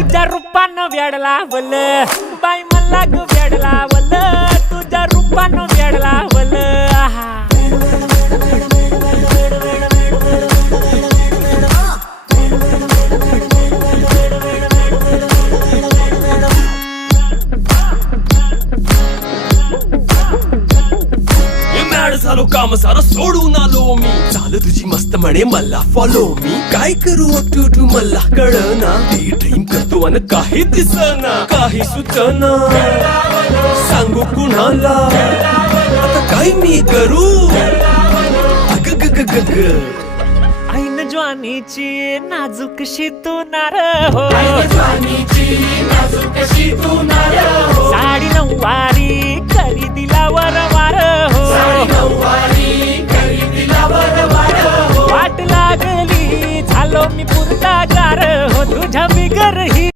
तुझ्या रूपानं वेड लावल बाई मला ग वेड लावल तुझ्या रूपानं वेड लावल झालो काम सारं सोडून आलो मी चाल तुझी मस्त म्हणे मला फॉलो मी काय करू टू मला कळना ती ड्रीम करतो अन काही दिसना काही सुचना सांगू कुणाला आता काय मी करू अग ग ग ग ग ऐन ज्वानीची नाजूकशी तू नार हो साडी नऊवारी करी दिला वरवार हो वाट लागली झालो मी पुरता गार हो तुझ्या बिगर ही